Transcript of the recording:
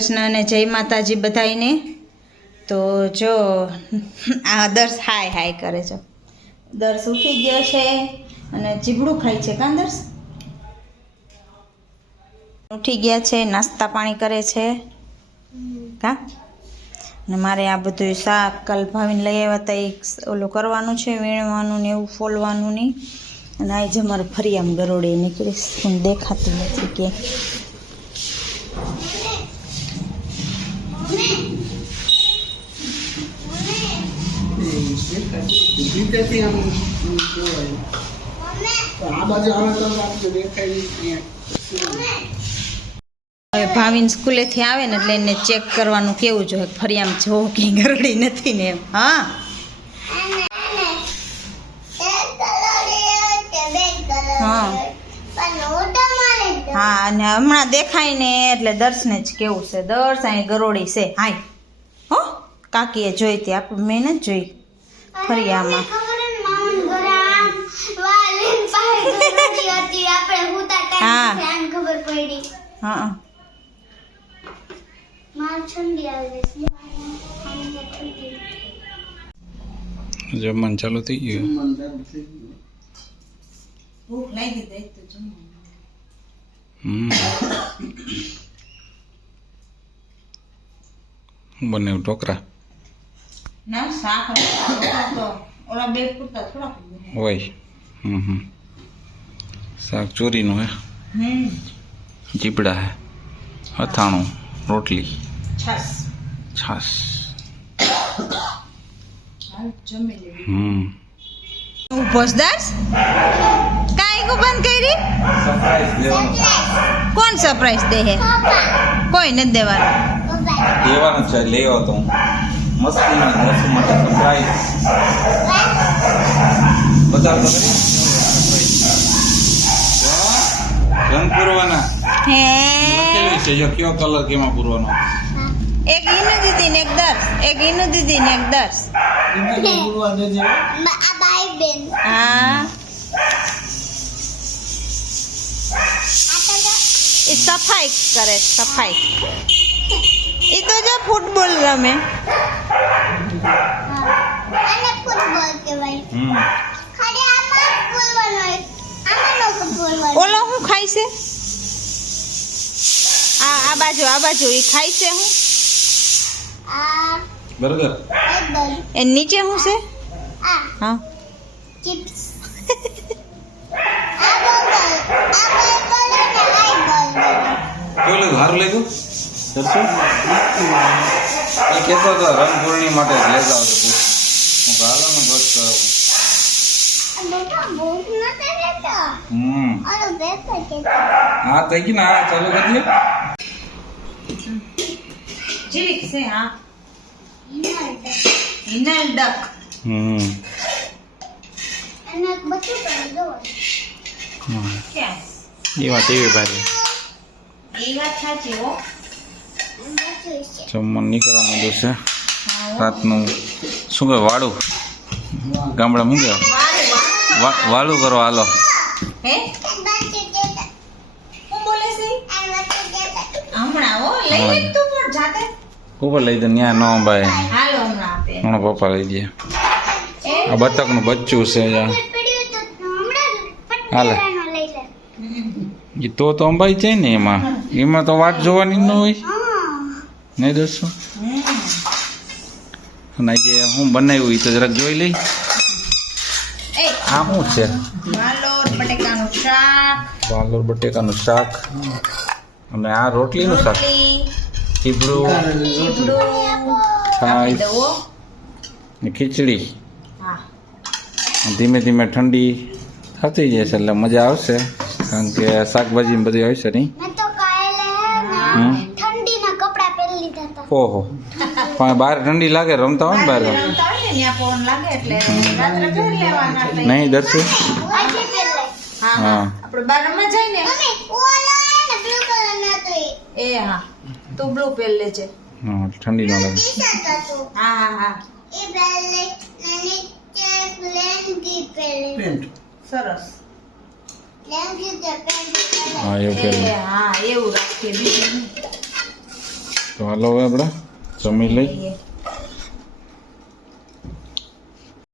કૃષ્ણ અને જય માતાજી બધાઈને। તો જો આ દર્શ હાય હાય કરે છે। દર્શ ઉઠી ગયો છે અને ચીબડું ખાય છે। કાં દર્શ ઉઠી ગયા છે, નાસ્તા પાણી કરે છે કાં। અને મારે આ બધું શાક કાલ ભાવીને લઈ આવ્યા હતા, એક ઓલું કરવાનું છે, વીણવાનું ને એવું, ફોલવાનું નહીં। અને આજે અમારે ફરી આમ ગરોડે નીકળીશ, પણ દેખાતું નથી કે હવે ભાવિન સ્કૂલેથી આવે ને એટલે એને ચેક કરવાનું કેવું જોઈએ, ફરી આમ જોવું કે ગરડી નથી ને એમ। હા હા, અને હમણાં દેખાય ને એટલે દર્શને જ કેવું છે, દર્શ અહીં ગરોડી છે। હાય હો, કાકીએ જોઈ હતી, આપણે મેં નથી જોઈ ફરી આમાં। હા હા જમવાનું ચાલુ થઈ ગયું। ભૂખ લાગી ગઈ તો જમવાનું બને ઢોકરા ના શાક તો ઓલા બે પૂરતા થોડા હોય। શાક ચોરીનું હે, ચીપડા હે, અથાણું, રોટલી, છાસ છાસ। હાલ જમી લેવી। પોસદાસ કાઈ કો બંધ કરી? કોણ સરપ્રાઈઝ દે હે? કોઈ નથી દેવાનું। દેવાનું છે, લેવો તો મસ્તીમાં દર્શન માટે સરપ્રાઈઝ બધા તો કરી રંગ પૂરવાના હે લખેલું છે, જો કયો કલર કેમાં પૂરવાનો। એક ઈનુ દીદી ને એક દર્શ, એક ઈનુ દીદી ને એક દર્શ। હા એ સફાઈ કરે, સફાઈ। એ તો જો ફૂટબોલ રમે। ઓલો હું ખાય છે? આ બાજુ એ ખાય છે હું બર્ગર એ નીચે હું છે? હા કેવું સારું લાગ્યું દર્શન? એ કહેતો હતો રંગ પૂર્ણિમા માટે લેતા આવજો, હું હાલો ને બસ હા થઈ ગઈ ને, હા ચાલુ કરી જીરીક છે। હા હિનલ ડક એ વાત એવી ભારી એ વાત સાચી હો। જમવાનું નીકળવા માંડ્યું છે રાતનું। શું કહે વાળું ગામડા મૂકે વાળું કરો હાલો। હે હું બોલે છે? હમણાં હો લઈ લે તું પણ જાતે ઉપર લઈ દે ન્યા નો ભાઈ, હાલો હમણાં આપે હમણાં પપ્પા લઈ દે। આ બતકનું બચ્ચું છે હાલે એ તો અંબાઈ જાય ને, એમાં તો વાટ જોવાની ન હોય નહીં દોસ્તો। અને જે હું બનાવ્યું એ તો જરાક જોઈ લઈ। આ શું છે? વાલોર બટેકાનું શાક, વાલોર બટેકાનું શાક, અને આ રોટલીનું શાક, ચીબડું, છાશ ને ખીચડી। હા ધીમે ધીમે ઠંડી થતી જશે એટલે મજા આવશે, કારણ કે શાકભાજી બધી હોય છે નહીં। ઓહો પણ બહાર ઠંડી લાગે, રમતા હોય ને બહાર નહીં દર્શુ? હા આપણે બાર રમવા જાય ને એ હા તું બ્લુ પેલ લેજે। હા ઠંડી ન લાગે। હા હા સરસ। હા એવું પેલું હા એવું રાખીએ બીજું તો હાલો હવે આપણે જમી લઈ. લઈએ.